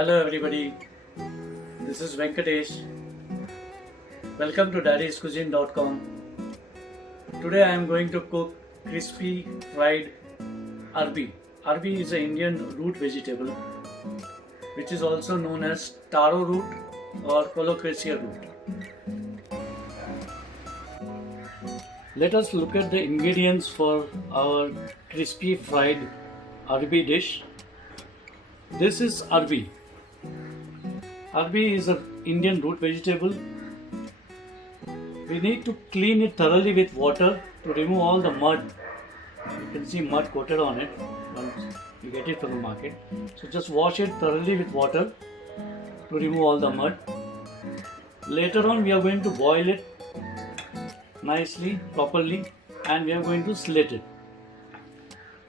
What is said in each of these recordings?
Hello everybody, this is Venkatesh. Welcome to daddyscuisine.com. Today I am going to cook crispy fried arbi. Arbi is an Indian root vegetable which is also known as taro root or colocasia root. Let us look at the ingredients for our crispy fried arbi dish. This is arbi. Arbi is an Indian root vegetable. We need to clean it thoroughly with water to remove all the mud. You can see mud coated on it once you get it from the market. So just wash it thoroughly with water to remove all the mud. Later on we are going to boil it nicely, properly, and we are going to slit it.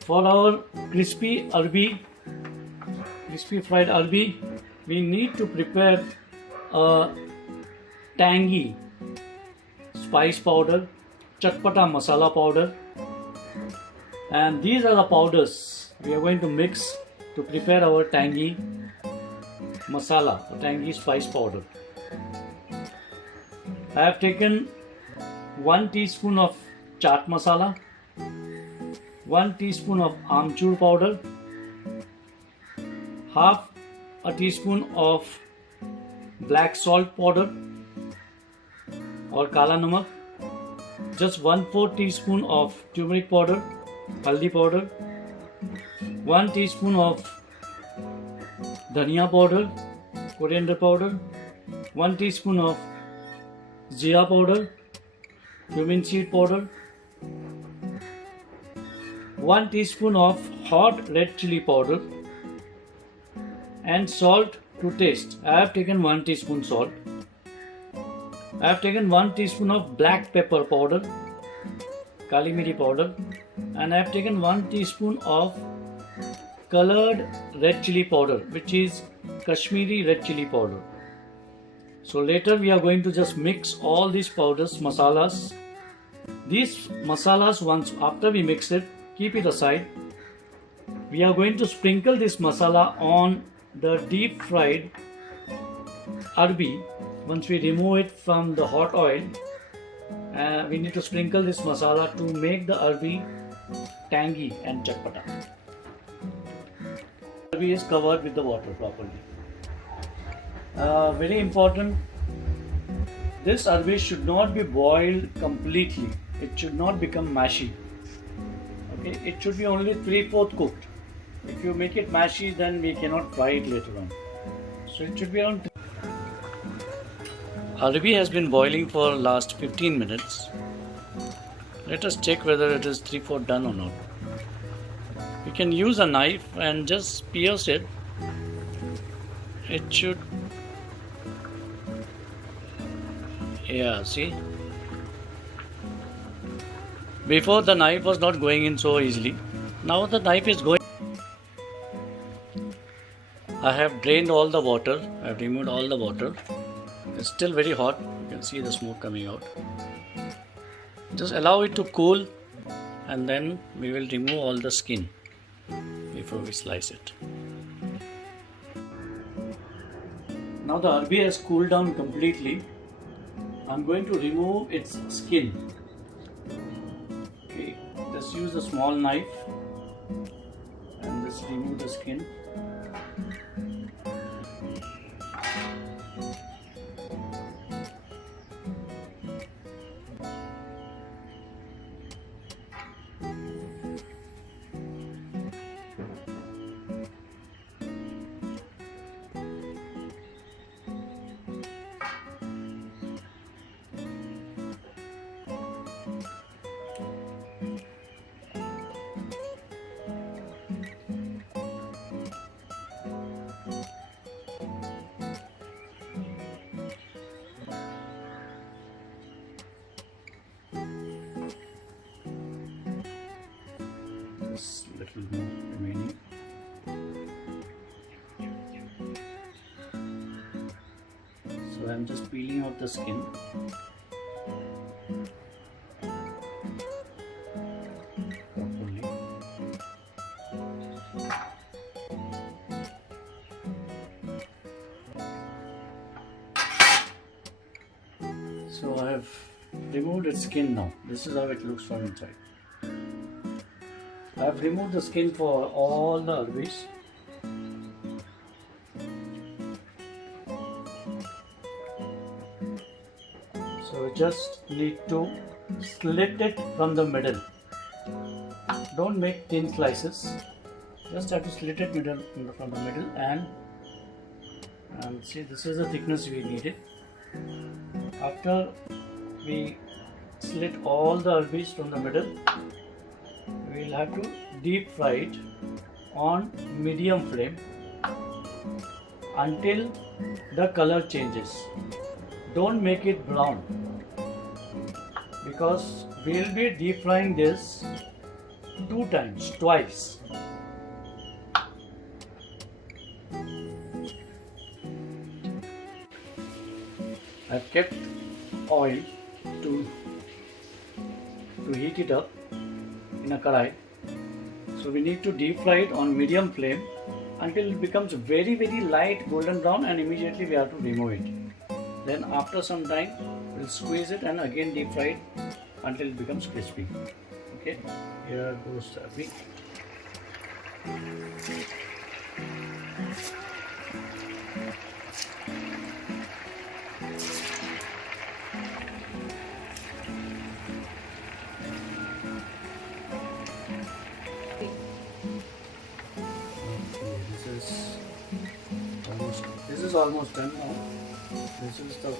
For our crispy fried arbi, we need to prepare a tangy spice powder, chatpata masala powder, and these are the powders we are going to mix to prepare our tangy masala, or tangy spice powder. I have taken 1 teaspoon of chaat masala, 1 teaspoon of amchur powder, half a teaspoon of black salt powder or kala namak, just 1/4 teaspoon of turmeric powder, haldi powder, 1 teaspoon of dhania powder, coriander powder, 1 teaspoon of jeera powder, cumin seed powder, 1 teaspoon of hot red chili powder, and salt to taste. I have taken 1 teaspoon salt. I have taken 1 teaspoon of black pepper powder, kali miri powder, and I have taken 1 teaspoon of colored red chili powder, which is Kashmiri red chili powder. So later we are going to just mix all these powders, masalas. These masalas, once after we mix it, keep it aside. We are going to sprinkle this masala on the deep fried arbi. Once we remove it from the hot oil, we need to sprinkle this masala to make the arbi tangy and chatpata. Arbi is covered with the water properly. Very important, this arbi should not be boiled completely. It should not become mashy. Okay, it should be only 3/4 cooked. If you make it mashy, then we cannot fry it later on. So it should be around. Arbi has been boiling for last 15 minutes. Let us check whether it is 3/4 done or not. We can use a knife and just pierce it. It should, yeah, see. Before the knife was not going in so easily. Now the knife is going. I have drained all the water. I have removed all the water. It's still very hot. You can see the smoke coming out. Just allow it to cool, and then we will remove all the skin before we slice it. Now the arbi has cooled down completely. I'm going to remove its skin. Okay, just use a small knife and just remove the skin. Little more remaining. So I'm just peeling out the skin. Properly. So I have removed its skin now. This is how it looks from inside. I have removed the skin for all the arbis. So we just need to slit it from the middle. Don't make thin slices. Just have to slit it from the middle and see, this is the thickness we needed. After we slit all the arbis from the middle, we will have to deep fry it on medium flame until the color changes. Don't make it brown, because we will be deep frying this twice. I've kept oil to heat it up in a karai. So we need to deep fry it on medium flame until it becomes very light golden brown, and immediately we have to remove it. Then after some time we'll squeeze it and again deep fry it until it becomes crispy. Okay, here goes the arbi. This is almost done now. This is the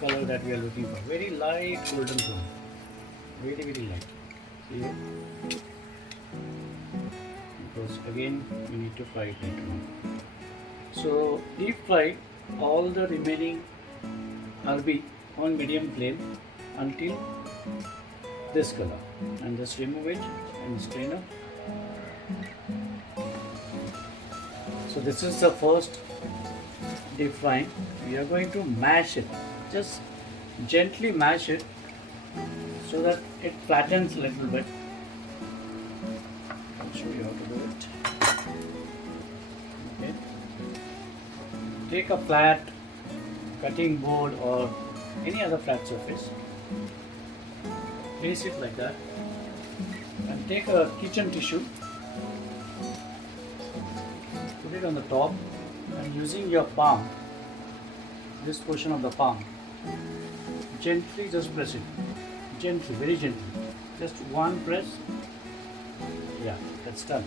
color that we are looking for. Very light golden brown. Very light. See here? Because again we need to fry it later on. So deep fry all the remaining arbi on medium flame until this color, and just remove it and strain up. So this is the first deep frying. We are going to mash it. Just gently mash it so that it flattens a little bit. I'll show you how to do it. Okay. Take a flat cutting board or any other flat surface. Place it like that. And take a kitchen tissue. Put it on the top, and using your palm, this portion of the palm, gently just press it. Gently, very gently. Just one press. Yeah, that's done.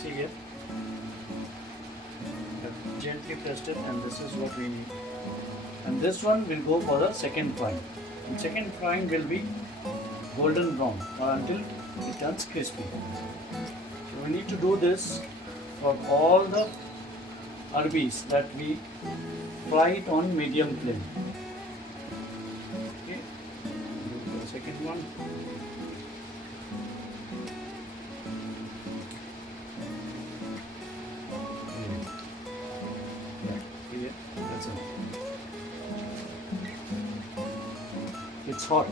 See here? I've gently pressed it, and this is what we need. And this one will go for the second frying. And second frying will be golden brown until it turns crispy. So we need to do this for all the arbis that we fry it on medium flame. Okay, do the second one. Yeah, that's it. It's hot,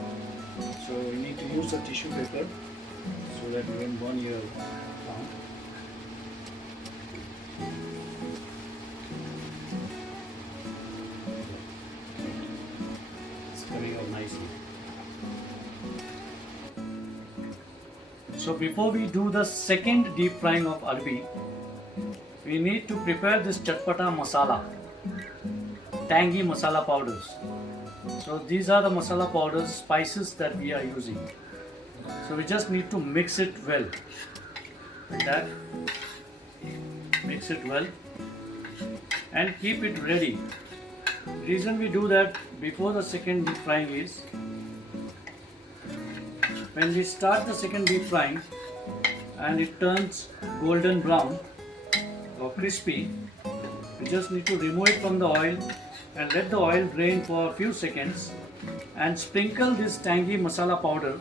so we need to use the tissue paper so that we won't burn your palm. So before we do the second deep frying of arbi, we need to prepare this chatpata masala, tangy masala powders. So these are the masala powders, spices that we are using. So we just need to mix it well, like that. Mix it well and keep it ready. Reason we do that before the second deep frying is, when we start the second deep frying and it turns golden brown or crispy, we just need to remove it from the oil and let the oil drain for a few seconds and sprinkle this tangy masala powder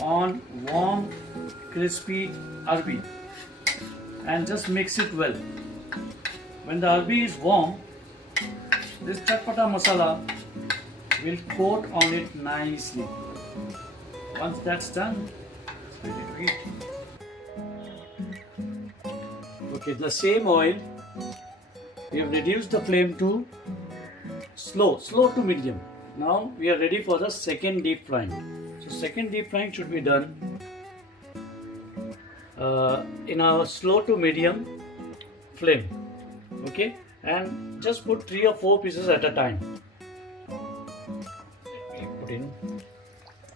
on warm crispy arbi and just mix it well. When the arbi is warm, this chatpata masala will coat on it nicely. Once that's done, it's ready to eat. Okay, the same oil, we have reduced the flame to slow to medium. Now we are ready for the second deep frying. So second deep frying should be done in a slow to medium flame. Okay, and just put 3 or 4 pieces at a time. Put in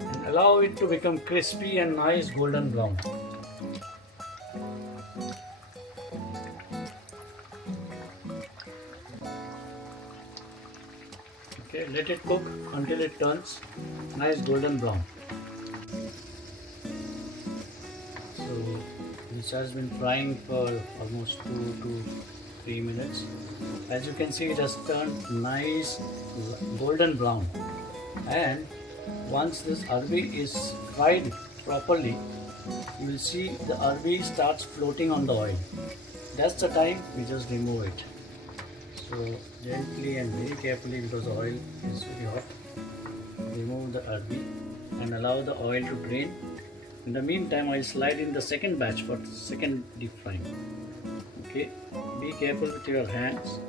and allow it to become crispy and nice golden brown. Okay, let it cook until it turns nice golden brown. So this has been frying for almost 2 to 3 minutes. As you can see, it has turned nice golden brown. And once this arbi is fried properly, you will see the arbi starts floating on the oil. That's the time we just remove it. So gently and very carefully, because the oil is very hot, remove the arbi and allow the oil to drain. In the meantime, I'll slide in the second batch for second deep frying. Okay, be careful with your hands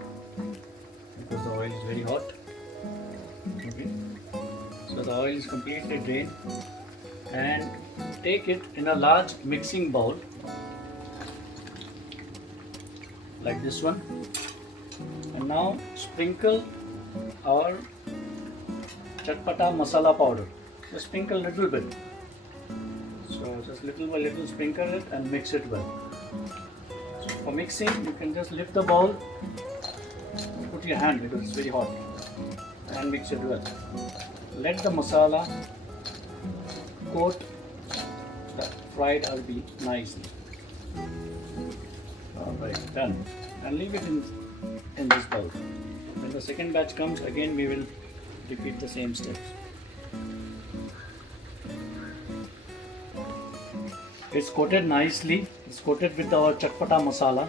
because the oil is very hot. Okay, so the oil is completely drained, and take it in a large mixing bowl like this one, and now sprinkle our chatpata masala powder. Just sprinkle a little bit. So just little by little sprinkle it and mix it well. So for mixing, you can just lift the bowl, put your hand because it's very hot, and mix it well. Let the masala coat the fried arbi nicely. Alright, done. And leave it in this bowl. When the second batch comes, again we will repeat the same steps. It's coated nicely. It's coated with our chatpata masala.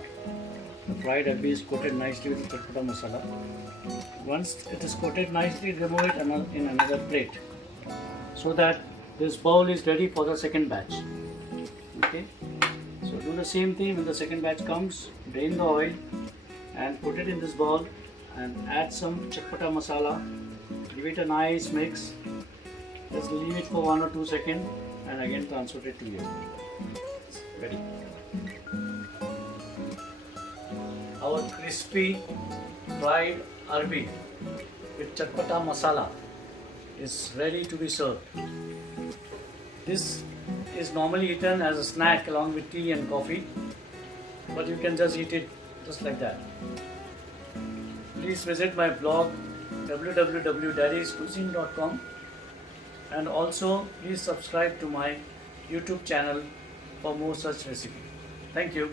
The fried arbi is coated nicely with the chatpata masala. Once it is coated nicely, remove it in another plate so that this bowl is ready for the second batch. Okay. So do the same thing when the second batch comes. Drain the oil and put it in this bowl and add some chatpata masala. Give it a nice mix. Just leave it for 1 or 2 seconds and again transfer it to you. Ready. Our crispy fried arbi with chatpata masala is ready to be served. This is normally eaten as a snack along with tea and coffee, but you can just eat it just like that. Please visit my blog www.daddyscuisine.com, and also please subscribe to my YouTube channel for more such recipes. Thank you.